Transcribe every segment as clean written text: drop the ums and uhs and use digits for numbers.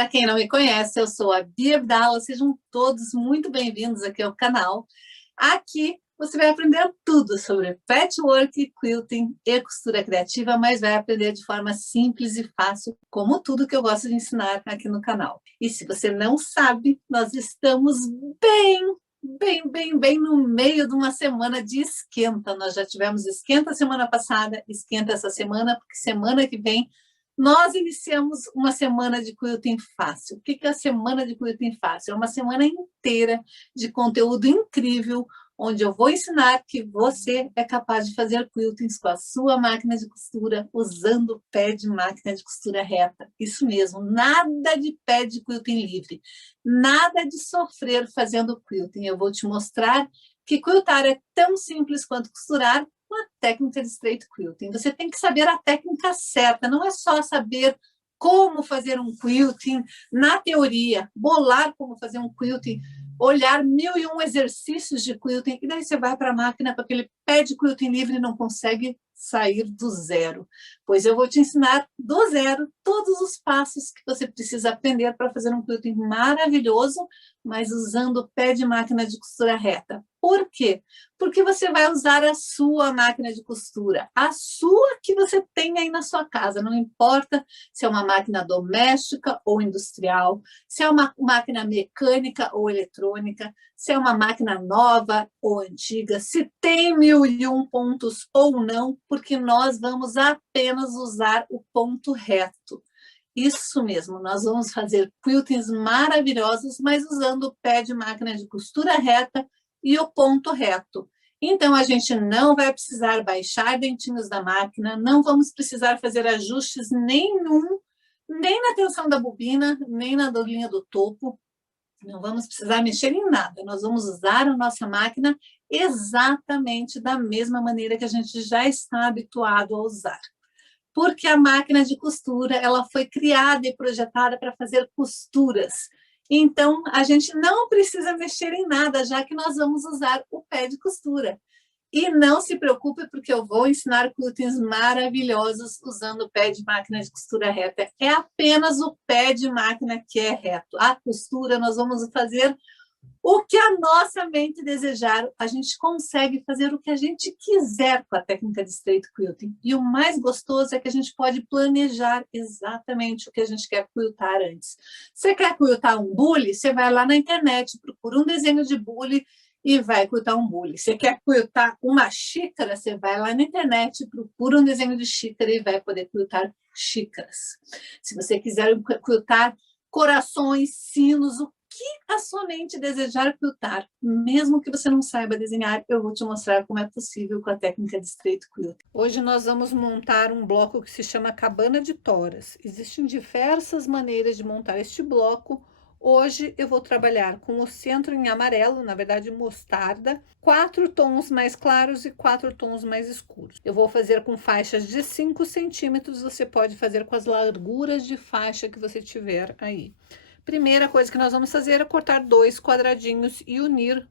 Para quem não me conhece, eu sou a Bia Abdala, sejam todos muito bem-vindos aqui ao canal. Aqui você vai aprender tudo sobre patchwork, quilting e costura criativa, mas vai aprender de forma simples e fácil, como tudo que eu gosto de ensinar aqui no canal. E se você não sabe, nós estamos bem no meio de uma semana de esquenta. Nós já tivemos esquenta semana passada, esquenta essa semana, porque semana que vem nós iniciamos uma semana de quilting fácil. O que é a semana de quilting fácil? É uma semana inteira de conteúdo incrível, onde eu vou ensinar que você é capaz de fazer quiltings com a sua máquina de costura, usando o pé de máquina de costura reta. Isso mesmo, nada de pé de quilting livre, nada de sofrer fazendo quilting. Eu vou te mostrar que quiltar é tão simples quanto costurar, uma técnica de straight quilting. Você tem que saber a técnica certa, não é só saber como fazer um quilting na teoria, bolar como fazer um quilting, olhar 1001 exercícios de quilting, e daí você vai para a máquina com aquele pé de quilting livre e não consegue sair do zero. Pois eu vou te ensinar do zero todos os passos que você precisa aprender para fazer um quilting maravilhoso, mas usando o pé de máquina de costura reta. Por quê? Porque você vai usar a sua máquina de costura, a sua que você tem aí na sua casa, não importa se é uma máquina doméstica ou industrial, se é uma máquina mecânica ou eletrônica, se é uma máquina nova ou antiga, se tem 1001 pontos ou não, porque nós vamos apenas usar o ponto reto. Isso mesmo, nós vamos fazer quiltings maravilhosos, mas usando o pé de máquina de costura reta e o ponto reto. Então, a gente não vai precisar baixar dentinhos da máquina, não vamos precisar fazer ajustes nenhum, nem na tensão da bobina, nem na linha do topo. Não vamos precisar mexer em nada. Nós vamos usar a nossa máquina exatamente da mesma maneira que a gente já está habituado a usar. Porque a máquina de costura, ela foi criada e projetada para fazer costuras. Então, a gente não precisa mexer em nada, já que nós vamos usar o pé de costura. E não se preocupe, porque eu vou ensinar quiltings maravilhosos usando o pé de máquina de costura reta. É apenas o pé de máquina que é reto. A costura, nós vamos fazer o que a nossa mente desejar. A gente consegue fazer o que a gente quiser com a técnica de straight quilting. E o mais gostoso é que a gente pode planejar exatamente o que a gente quer quiltar antes. Você quer quiltar um bule? Você vai lá na internet, procura um desenho de bule e vai quiltar um bule. Você quer quiltar uma xícara? Você vai lá na internet, procura um desenho de xícara e vai poder quiltar xícaras. Se você quiser quiltar corações, sinos, o que a sua mente desejar quiltar, mesmo que você não saiba desenhar, eu vou te mostrar como é possível com a técnica de straight quilting. Hoje nós vamos montar um bloco que se chama cabana de toras. Existem diversas maneiras de montar este bloco. Hoje eu vou trabalhar com o centro em amarelo, na verdade mostarda, 4 tons mais claros e 4 tons mais escuros. Eu vou fazer com faixas de 5 centímetros, você pode fazer com as larguras de faixa que você tiver aí. Primeira coisa que nós vamos fazer é cortar 2 quadradinhos e unir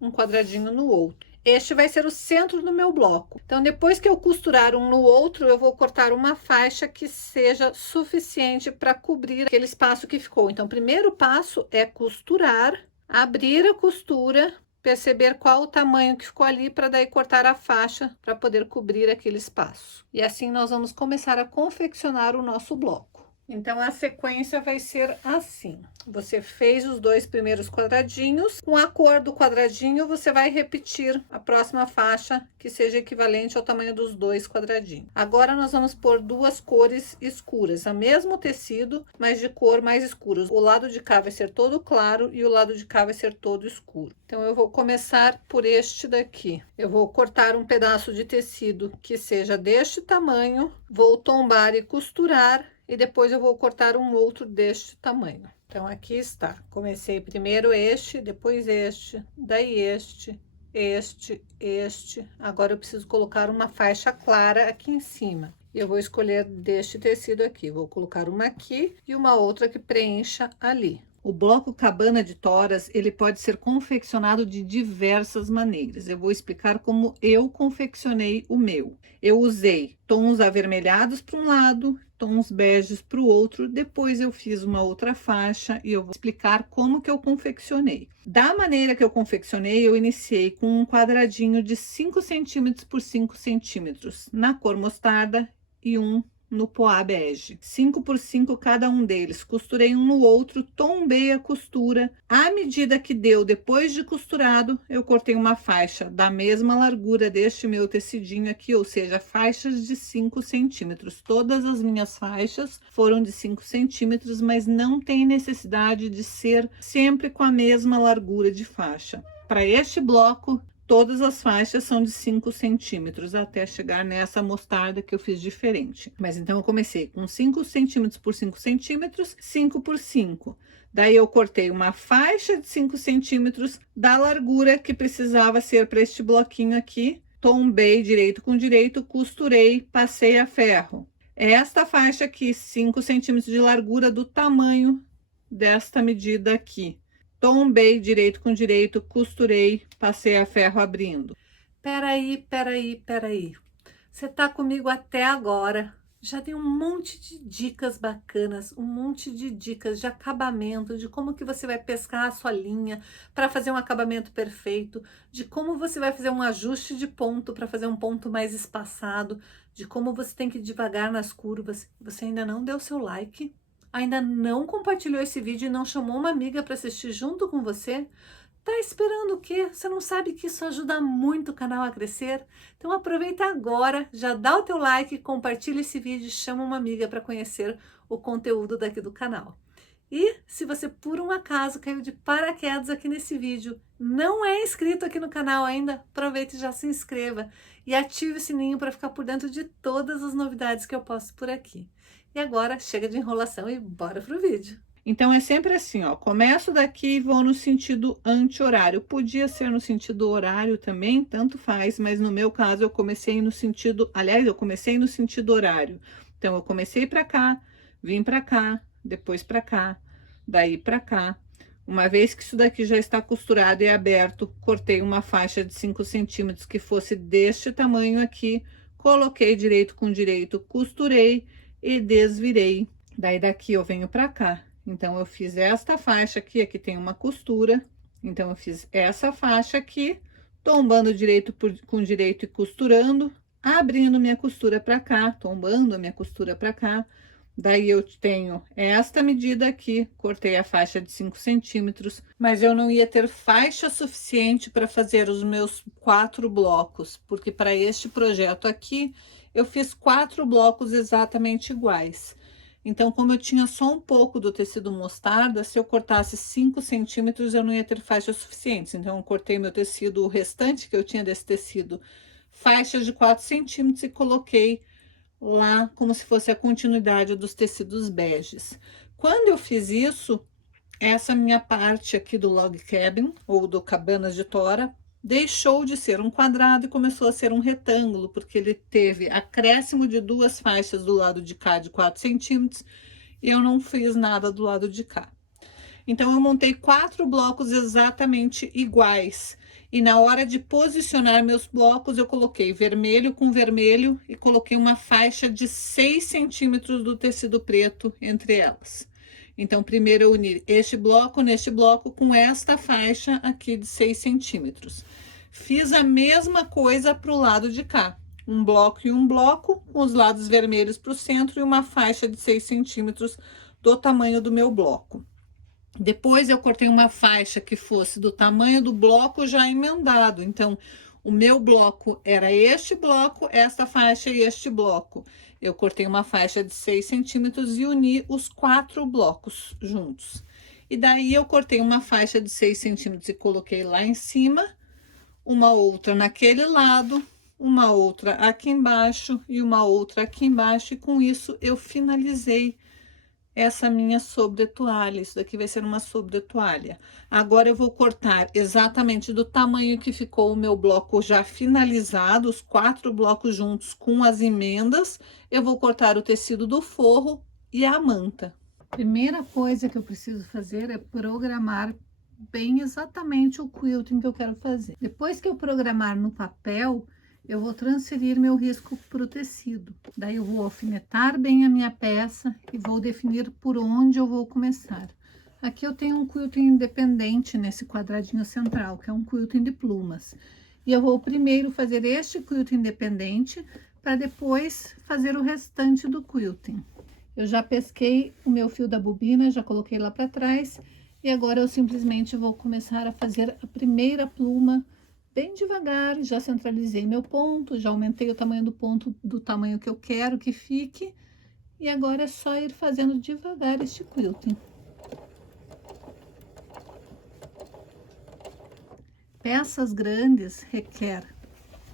um quadradinho no outro. Este vai ser o centro do meu bloco. Então, depois que eu costurar um no outro, eu vou cortar uma faixa que seja suficiente para cobrir aquele espaço que ficou. Então, o primeiro passo é costurar, abrir a costura, perceber qual o tamanho que ficou ali para daí cortar a faixa para poder cobrir aquele espaço. E assim nós vamos começar a confeccionar o nosso bloco. Então, a sequência vai ser assim. Você fez os 2 primeiros quadradinhos. Com a cor do quadradinho, você vai repetir a próxima faixa, que seja equivalente ao tamanho dos 2 quadradinhos. Agora, nós vamos pôr 2 cores escuras. O mesmo tecido, mas de cor mais escura. O lado de cá vai ser todo claro e o lado de cá vai ser todo escuro. Então, eu vou começar por este daqui. Eu vou cortar um pedaço de tecido que seja deste tamanho. Vou tombar e costurar. E depois eu vou cortar um outro deste tamanho. Então, aqui está. Comecei primeiro este, depois este, daí este. Agora eu preciso colocar uma faixa clara aqui em cima. Eu vou escolher deste tecido aqui. Vou colocar uma aqui e uma outra que preencha ali. O bloco cabana de toras, ele pode ser confeccionado de diversas maneiras. Eu vou explicar como eu confeccionei o meu. Eu usei tons avermelhados para um lado, tons beges para o outro. Depois eu fiz uma outra faixa e eu vou explicar como que eu confeccionei. Da maneira que eu confeccionei, eu iniciei com um quadradinho de 5 centímetros por 5 centímetros na cor mostarda e um no poá bege, 5 por 5 cada um deles. Costurei um no outro, tombei a costura. À medida que deu depois de costurado, eu cortei uma faixa da mesma largura deste meu tecidinho aqui, ou seja, faixas de 5 centímetros. Todas as minhas faixas foram de 5 centímetros, mas não tem necessidade de ser sempre com a mesma largura de faixa. Para este bloco, todas as faixas são de 5 centímetros, até chegar nessa mostarda que eu fiz diferente. Mas então eu comecei com 5 centímetros por 5 centímetros, 5 por 5. Daí eu cortei uma faixa de 5 centímetros da largura que precisava ser para este bloquinho aqui. Tombei direito com direito, costurei, passei a ferro. Esta faixa aqui, 5 centímetros de largura, do tamanho desta medida aqui. Tombei direito com direito, costurei, passei a ferro abrindo. Peraí. Você tá comigo até agora. Já dei um monte de dicas bacanas, um monte de dicas de acabamento, de como que você vai pescar a sua linha para fazer um acabamento perfeito, de como você vai fazer um ajuste de ponto para fazer um ponto mais espaçado, de como você tem que ir devagar nas curvas. Você ainda não deu seu like? Ainda não compartilhou esse vídeo e não chamou uma amiga para assistir junto com você? Tá esperando o quê? Você não sabe que isso ajuda muito o canal a crescer? Então aproveita agora, já dá o teu like, compartilha esse vídeo e chama uma amiga para conhecer o conteúdo daqui do canal. E se você por um acaso caiu de paraquedas aqui nesse vídeo, não é inscrito aqui no canal ainda, aproveita e já se inscreva e ative o sininho para ficar por dentro de todas as novidades que eu posto por aqui. E agora chega de enrolação e bora pro vídeo. Então é sempre assim, ó, começo daqui e vou no sentido anti-horário. Podia ser no sentido horário também, tanto faz, mas no meu caso eu comecei no sentido, aliás, eu comecei no sentido horário. Então eu comecei para cá, vim para cá, depois para cá, daí para cá. Uma vez que isso daqui já está costurado e aberto, cortei uma faixa de 5 centímetros que fosse deste tamanho aqui, coloquei direito com direito, costurei e desvirei. Daí daqui eu venho para cá. Então eu fiz esta faixa aqui tem uma costura. Então eu fiz essa faixa aqui, tombando direito com direito e costurando, abrindo minha costura para cá, tombando a minha costura para cá. Daí eu tenho esta medida aqui, cortei a faixa de 5 centímetros, mas eu não ia ter faixa suficiente para fazer os meus 4 blocos, porque para este projeto aqui eu fiz 4 blocos exatamente iguais. Então, como eu tinha só um pouco do tecido mostarda, se eu cortasse 5 centímetros, eu não ia ter faixas suficientes. Então, eu cortei meu tecido, o restante que eu tinha desse tecido, faixas de 4 centímetros e coloquei lá como se fosse a continuidade dos tecidos beges. Quando eu fiz isso, essa minha parte aqui do log cabin, ou do cabanas de tora, deixou de ser um quadrado e começou a ser um retângulo, porque ele teve acréscimo de 2 faixas do lado de cá de 4 centímetros e eu não fiz nada do lado de cá. Então eu montei 4 blocos exatamente iguais e na hora de posicionar meus blocos eu coloquei vermelho com vermelho e coloquei uma faixa de 6 centímetros do tecido preto entre elas. Então, primeiro eu uni este bloco neste bloco com esta faixa aqui de 6 centímetros. Fiz a mesma coisa para o lado de cá. Um bloco e um bloco, com os lados vermelhos para o centro e uma faixa de 6 centímetros do tamanho do meu bloco. Depois eu cortei uma faixa que fosse do tamanho do bloco já emendado. Então, o meu bloco era este bloco, esta faixa e este bloco. Eu cortei uma faixa de 6 centímetros e uni os 4 blocos juntos. E daí eu cortei uma faixa de 6 centímetros e coloquei lá em cima, uma outra naquele lado, uma outra aqui embaixo e uma outra aqui embaixo. E com isso eu finalizei essa minha sobretoalha. Isso daqui vai ser uma sobretoalha. Agora eu vou cortar exatamente do tamanho que ficou o meu bloco já finalizado, os 4 blocos juntos com as emendas. Eu vou cortar o tecido do forro e a manta. Primeira coisa que eu preciso fazer é programar bem exatamente o quilting que eu quero fazer. Depois que eu programar no papel, eu vou transferir meu risco para o tecido. Daí eu vou alfinetar bem a minha peça e vou definir por onde eu vou começar. Aqui eu tenho um quilting independente nesse quadradinho central, que é um quilting de plumas. E eu vou primeiro fazer este quilting independente para depois fazer o restante do quilting. Eu já pesquei o meu fio da bobina, já coloquei lá para trás e agora eu simplesmente vou começar a fazer a primeira pluma bem devagar. Já centralizei meu ponto, já aumentei o tamanho do ponto do tamanho que eu quero que fique e agora é só ir fazendo devagar este quilting. Peças grandes requer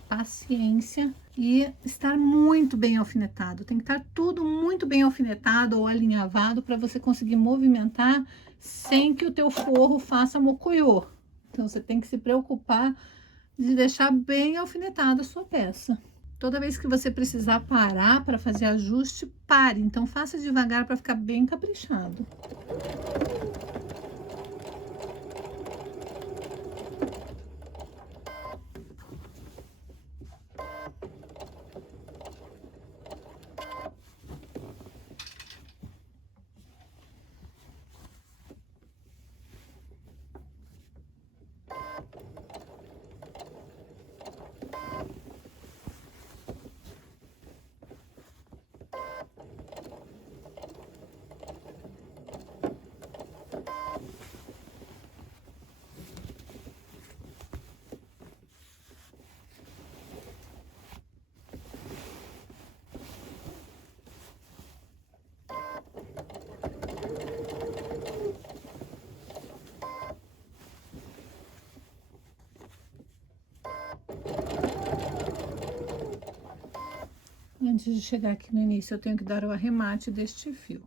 paciência e estar muito bem alfinetado. Tem que estar tudo muito bem alfinetado ou alinhavado para você conseguir movimentar sem que o teu forro faça mocoiô. Então você tem que se preocupar de deixar bem alfinetada a sua peça. Toda vez que você precisar parar para fazer ajuste, pare. Então faça devagar para ficar bem caprichado. Antes de chegar aqui no início, eu tenho que dar o arremate deste fio.